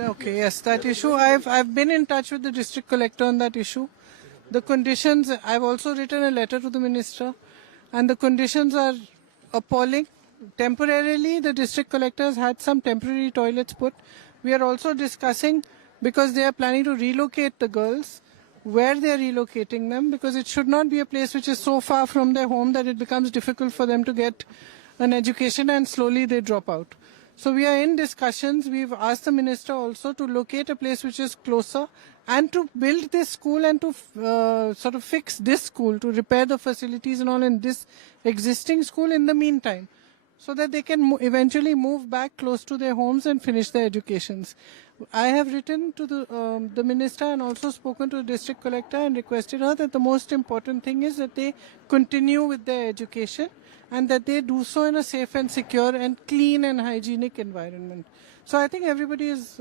Okay, yes, that issue. I've been in touch with the district collector on that issue. The conditions, I've also written a letter to the minister, and the conditions are appalling. Temporarily, the district collectors had some temporary toilets put. We are also discussing, because they are planning to relocate the girls, where they are relocating them, because it should not be a place which is so far from their home that it becomes difficult for them to get an education and slowly they drop out. So we are in discussions. We've asked the minister also to locate a place which is closer and to build this school and to sort of fix this school, to repair the facilities and all in this existing school in the meantime, so that they can eventually move back close to their homes and finish their educations. I have written to the minister and also spoken to the district collector and requested her that the most important thing is that they continue with their education and that they do so in a safe and secure and clean and hygienic environment. So I think everybody is